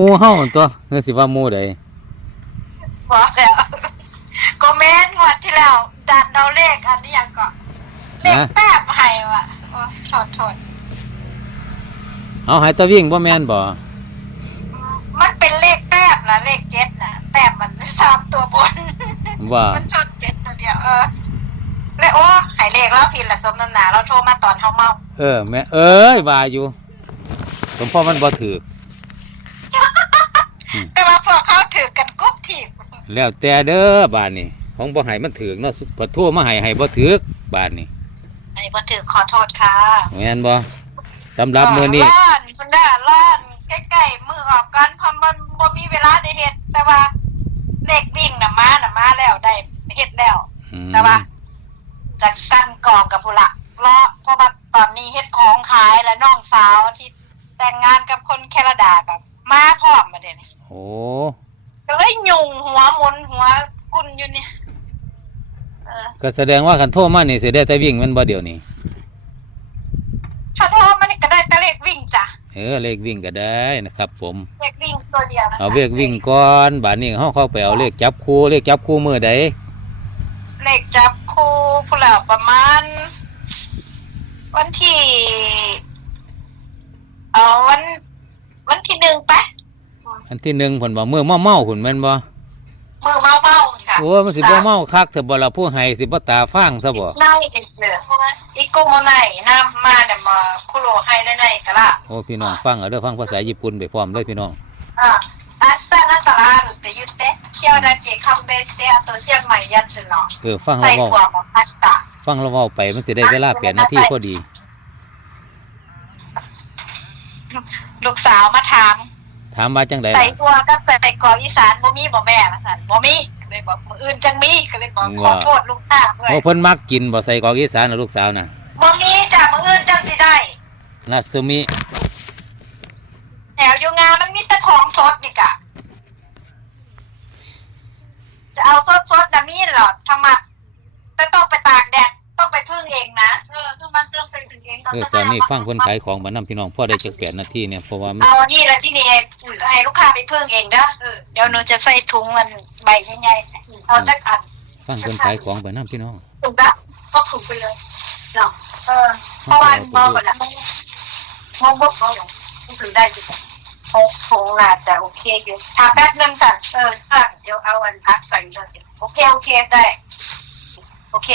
หมู่เฮาตัวเฮือสิว่าหมู่ใดบอกแล้วก็แม่นงวดที่แล้วดันเอาเลขอันนี้ยังก็เลขแต้มให้ว่ะโอ้โทษโทษเอาให้ตะวิ่งบ่แม่นบ่มันเป็นเลขแต้มนะเลขเจ็ดนะแต้มมันสามตัวบนว่ามันชนเจ็ดตัวเดียวเออเลยโอ้ใหายเลขแล้วผิดละสมน้ำหนาเราโทรมาตอนเฮาเมา เออแม่เอ้ยว่าอยู่ สมพอมันบ่ถูก แต่ว่าพวกเขาถือกันกุ๊บถีบแล้วแต่เด้อบาดนี้ของบ่ให้มันถูกเนาะก็โทรมาให้ให้บ่ถูกบาดนี้ไอ้บ่ถือขอโทษค่ะแม่นบ่สำหรับมื้อนี้ร้อนคุณด้าร้อนใกล้ๆมือออกกันเพราะมันบ่มีเวลาได้เฮ็ดแต่ว่าเลขวิ่งน่ะมาน่ะมาแล้วได้เฮ็ดแล้วอืมแต่ว่าจากกันกรอบกับผู้ละเลาะเพราะว่าตอนนี้เฮ็ดของขายและน้องสาวที่แต่งงานกับคนแคนาดากับ มาพร้อมมาเดี๋ยวนี้โอ้ก็เลยยุงหัวหมุนหัวกุนอยู่เนี่ยเออก็แสดงว่าคันโทรมานี่สิได้แต่วิ่งแมันบ่เดี๋ยวนี้ถ้าโทรมันนี่ก็ได้แต่เลขวิ่งจ้ะเออเลขวิ่งก็ได้นะครับ ผมเลขวิ่งตัวเดียวนะคะเอาเลขวิ่งก่อนบาดนี้เฮาเข้าไปเอาเลขจับคู่เลขจับคู่มื้อใดเลขจับคู่ผู้ละประมาณ วันที่ เอาวัน วันที่หนึ่งปะวันที่หนึ่งผลบอกเมื่อเมาเมาผลแม่นบ่มื่อเมาเมาค่ะโอ้มันสิบ่เมาคักเถอะบ่ละผู้ให้สิบ่ตาฟังซะบ่ไล่เสืออีโกโมไนน้ำมาเนี่ยมาคุโรให้ไนๆกะละโอ้พี่น้องฟังเอาเด้อฟังภาษาญี่ปุ่นไปพร้อมเลยพี่น้องอ่าอาสตานาตาลาหรือไปยุตเตเที่ยวนาเกคัมเบสเตอตัวเชียงใหม่ยัดสนอเออฟังเราเว้าฟังเราเว้าไปมันสิได้เวลาเปลี่ยนหน้าที่พอดี ลูกสาวมาถาม ถามว่าจังได๋ใส่ล่ะ ตัวก็ใส่กรอกอีสานบ่มีบ่แม่มาสั่นบ่มีก็เลยบอกมืออื่นจังมีก็เลยบอกขอโทษลูกค้าด้วยโอ้เพิ่นมักกินบ่ใส่กรอกอีสานน่ะลูกสาวน่ะบ่มีจ้ะมืออื่นจังสิได้ นัตสึมิแถวอยู่งานมันมีแต่ของสดนี่กะ จะเอาสดสดๆนะมีเหรอทำไมแเองเออตอนนี้ฟังเพิ่นขายของบ่นํพี่น้องพอได้จัก8นาทีเนี่ยเพราะว่ามันเอานี่แล้วที่นี่ให้ให้ลูกค้าไปพึ่งเองเด้อเออเดี๋ยวหนูจะใส่ถุงเงินใบใหญ่ๆเอาจักอันฟังเพิ่นขายของไปนํพี่น้องถูกละก็ถูกไปเลยเนาะเออเพราะวันเบาหมดละมองบกเขาหรอกถือได้จริงโอ้โหน่าจะโอเคอยู่ถ้าแป๊บนึงสั่นเออค่ะเดี๋ยวเอาอันพักใส่เลยโอเคโอเคได้ โอเค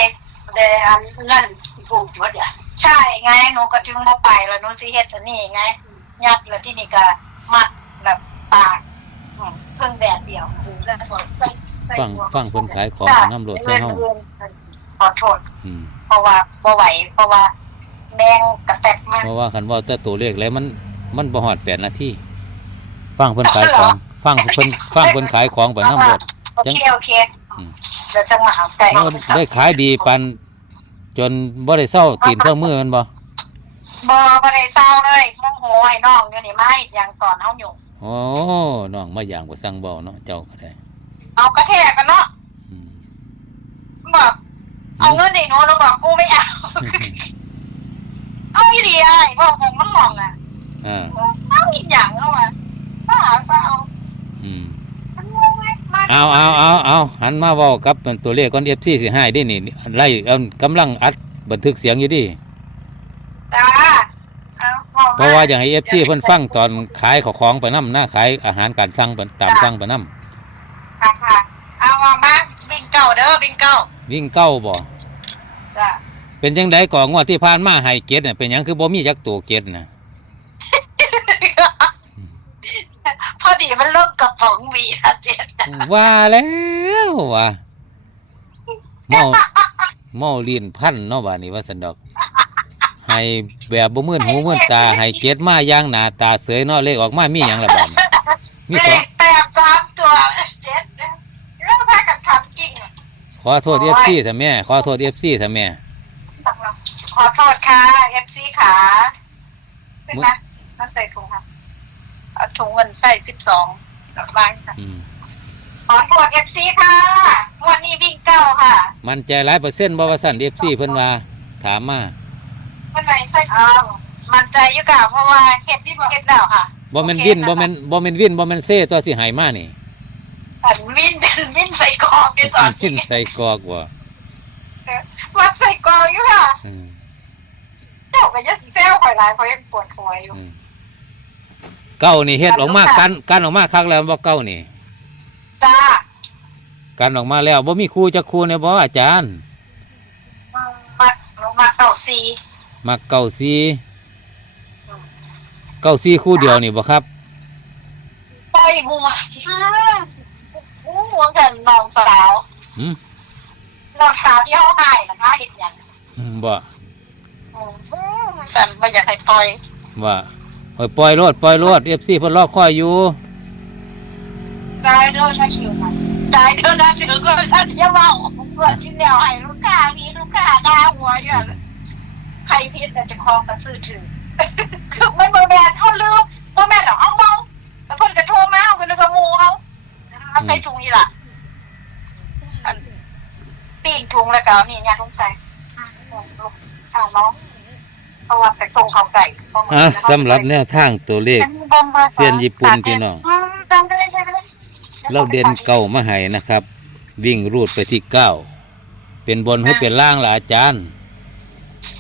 แต่อันนั่นถูกหมดเดี๋ยว ใช่ไงหนูก็ถึงมาไปแล้วหนูสิเฮ็ดอันนี้ไงยัดแล้วที่นี่ก็มัดแบบตากอืมเพิ่งแดดเดียวแล้วก็ใส่ใส่ฟังหัวฟังเพิ่นขายของไปนํรถเด้อเฮาขอโทษ อืมเพราะว่าบ่ไหวเพราะว่าแดงกระแตกมาก เพราะว่าคันเว้าแต่ตัวเลขแล้วมันมันบ่ฮอด8นาทีฟังเพิ่นขายของฟังเพิ่นฟังเพิ่นขายของไปนํรถ โอเค โอเคอืม เดี๋ยวจะมาเอาไก่โอ้ได้ขายดีปาน จนบ่ได้เศร้าตีนเศร้ามือแมันบ่บ่บ่ได้เศร้าเลยโมโหไอ้น้องอยู่นี่มาให้อย่างตอนเฮาอยู่ โอ้น้องมาอย่างบ่สั่งเบาเนาะเจ้าก็ได้เอากระแทกกันเนาะอืมบอกเอาเงินนี่หนูหนูบอกกูไม่เอาเอาอีหลีไอ้บอกผมมันหลอกอะอ่าเอาอีกอย่างเอาอะบ้าเปล่าอืม เอาเอาเอาเอาหันมาเว้ากับตัวเลขก่อน FC สิให้ได้นี่ไล่เอากำลังอัดบันทึกเสียงอยู่ดิจ้าเอาบอกมเพราะว่าอยากให้ FC เพิ่นฟังตอนขายของของไปนำหน้าขายอาหารการสั่งไปตามสั่งไปนำค่ะค่ะเอามามาวิ่งเก่าเด้อวิ่งเก่าวิ่งเก้าบ่จ้ะเป็นจังไดก่องวดที่ผ่านมาให้เกียรติน่ะเป็นหยังคือบ่มีจักตัวเกียรติน่ะพอดีมันเริ่มกระป๋องวีอะเจ็ด ว่าแล้วว่าเมาเมาลีนพันเนาะบาดนี้ว่าซั่นดอก ให้แบบบ่มื่นหูมื่นตา ให้เกียรติมาอย่างหน้าตาเสยเนาะเลขออกมามีหยังล่ะบาดนี้มีเลสองขแตกสามตัวเจ็ดเรื่องพากันทำกิ่งขอโทษ FC ท่าแม่ขอโทษ FC ท่าแม่ขอโทษค่ะเอฟซีขาเป็นไหมมาใส่ถุงค่ะเอาถุงเงินใส่สิบสองบางค่ะอืม ขอโทษเอฟซีค่ะวันนี้วิ่งเก้าค่ะมั่นใจหลายเปอร์เซ็นต์บ่ว่าซั่น FC เพิ่นว่าถามมาวันไหนใส่อ้าวมันใจอยู่กับเพราะว่าเฮ็ดที่เฮ็ดแล้วค่ะบ่แม่นวินบ่แม่นบ่แม่นวินบ่แม่นเซ่ตัวที่ให้มานี่อันวินวินใส่กรอกอยู่ตอนวินนี้ใส่กอกบ่วัดใส่กรอกอยู่ค่ะ อืมเจ้าก็ยังสิแซวข่อยหลายข่อยยังปวดหัวอยู่ อืมเก้านี่เฮ็ดออกมากันกันออกมาคักแล้วบ่เก้านี่ จ้ากันออกมาแล้วบ่มีครูจักครูเนี่ยบ่อาจารย์มามาเก่าซีมักเก้าสี่เก้าสี่ครูเดียวนี่บ่ครับปล่อยบัวอู้หัวกันน้องสาวหืมน้องสาวที่ห้องไห้นะคะเห็นอย่างอืมบ่อืมสันไม่อยากให้ปล่อยว่าโอ้ยปล่อยรถปล่อยรถ FC เพิ่นรอคอยอยู่ตายเด้อถ้าชิวนะตายเด้อนะถือก็ถ้านจะเมาเพื่อนที่แนวให้ลูกค้ามีลูกค้าด่าหัวอย่างใครพิษแต่จะคลองกระซื้อถือคือไม่เบอร์แมนเขาลืมเบอร์แมนเหรอเอาเมาแล้วเพิ่นก็โทรมาเอากันนึกว่ามูเขาเอาใส่ถุงอีหล่ะปีนถุงแล้วก็นี่เนี่ยถุงใส่อ่าน้องเพราะว่าไปส่งเขาไก่อะสำหรับแนวทางตัวเลขเซียนญี่ปุ่นพี่น้องจำได้ใช่ไหม เราเด่นเก่ามาให้นะครับ วิ่งรูดไปที่เก้าเป็นบนให้เป็นล่างล่ะอาจารย์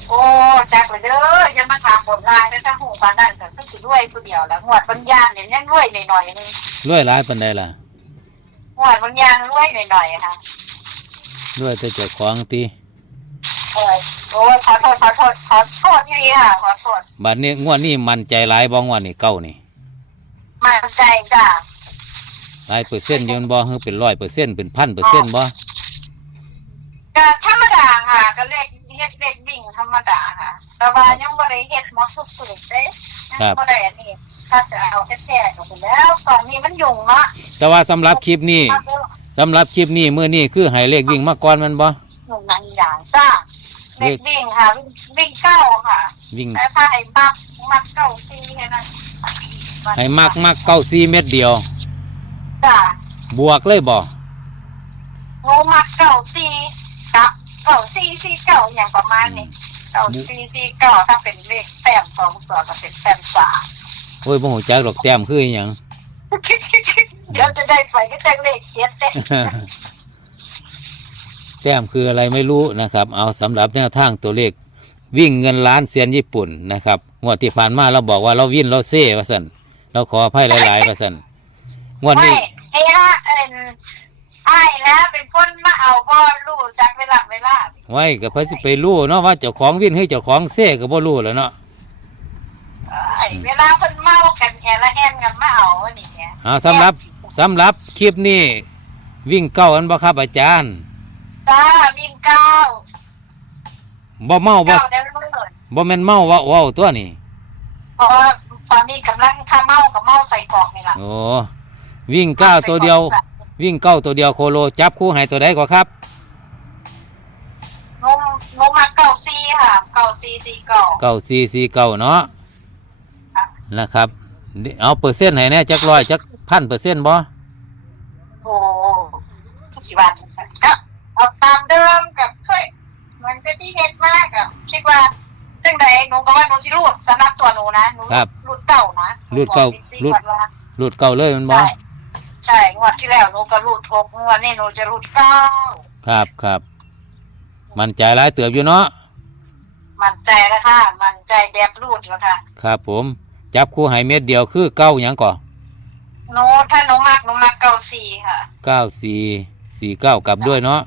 โอ้จักเลยเด้ออยังมาถามบนลายแล้วถ้าหูปานนั่นก็คือสิรวยผู้เดียวแล้วงวดบางอยางเนี่ยยังรวยหน่อยๆนึงรวยหลายปานใดล่ะงวดบางอยางรวยหน่อยๆค่ะรวยแต่เจ้าของตีเออโอ้ยขอโทษขอโทษขอโทษที่นี่ค่ะขอโทษบัดนี้งวดนี้มันใจหลายบ่งวดนี้เก้านี่มาใจจ้ะ หลายเปอร์เซ็นต์อยืนบ่คือเป็นร้อยเปอร์เซ็นต์เป็นพันเปอร์เซ็นต์บ่ก็ธรรมดาค่ะ ก็เลขเฮ็ดเลขวิ่งธรรมดาค่ะ แต่ว่ายังบ่ได้เฮ็ดหมอสุดสุดเด้ยังบ่ได้อันนี้ถ้าจะเอาแท้ๆก็ไปแล้วตอนนี้มันยุ่งเนาะแต่ว่าสำหรับคลิปนี้สำหรับคลิปนี้มื้อนี้คือให้เลขวิ่งมาก่อนแมันบ่หนุ่มนังอย่างจ้าเด็กวิ่งค่ะวิ่งวิ่งเก้าค่ะ วิ่งแต่ถ้าให้มักมักเก้าซีแค่นั้นให้มักมักเก้าสี่เม็ดเดียว จ้าบวกเลยบ่โง่มักเก้าซีกับเก้าซีซีเก้าอย่างประมาณนี้เก้าซีซีเก้าถ้าเป็นเลขแต้มสองตัวก็เป็นแต้มสามโอ้ยบ่ฮู้จักดอกแต้มคืออิหยัง เดี๋ยวจะได้ไปก็จะเลขเจ็ดเต้แต้มคืออะไรไม่รู้นะครับ เอาสำหรับแนวทางตัวเลข วิ่งเงินล้านเซียนญี่ปุ่นนะครับงวดที่ผ่านมาเราบอกว่าเราวิ่นเราเซ่ว่าสันเราขออภัยหลายๆว่าสันงวดไม่ นี้เฮ้ฮะเอ็นไอ้แล้วเป็นคนมาเอาพ่อลูกจากเวลาเวลาไว้กับเพื่อสิไปรู้เนาะว่าเจ้าของวิ่นให้เจ้าของเซ่ก็บ่รู้แหล้วเนาะไอ้เวลาเพิ่นเมากันแฮละแฮนกันมาเอาอันนี้เนี่ยเอาสำหรับสำหรับคลิปนี้วิ่งเก้าอันบ่ครับอาจารย์จ้าวิ่งเก้าบ่เมาบ่เก้าได้เลยบ่แม่นเมาว่าว้าตัวนี้เพราะว่าตอนนี้กำลังถ้าเมากับเมาใส่กรอกนี่ล่ะโอ้ วิ่งเก้าตัวเดียว วิ่งเก้าตัวเดียวโคโลจับคู่ให้ตัวใดก็ครับงมงมมาเก้าซีค่ะ เก้าซีซีเก้าเก้าสี่สี่เก้าเนาะค่ะนะครับเอาเปอร์เซ็นต์ให้แน่จักร้อยจักพันเปอร์เซ็นต์บ่โอ้ทุกสิบาทใช่ก็เอาตามเดิมกับเคยมันจะที่เฮ็ดมากอะคิดว่าจังใดหนูก็ว่าหนูสิรูดสำหรับตัวหนูนะหนูรูดเก่านะรูดเก้ารูรูดดรูดเก้าเลยแมันบ่ใช่ ใช่งวดที่แล้วหนูก็รูดหกงวดนี้หนูจะรูดเก้าครับครับ มันใจหลายเติบอยู่เนาะมั่นใจแล้วค่ะมั่นใจแบบรูดแล้วค่ะครับผม จับคู่ให้เม็ดเดียวคือเก้าหยังก่อหนูถ้าหนูมักหนูมักเก้าสี่ค่ะเก้าสี่สี่เก้ากลับด้วยเนาะ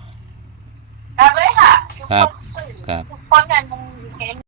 รับเลยค่ะทุกครับนซื้อครับ ทุกคนเนี่ยมันเห็น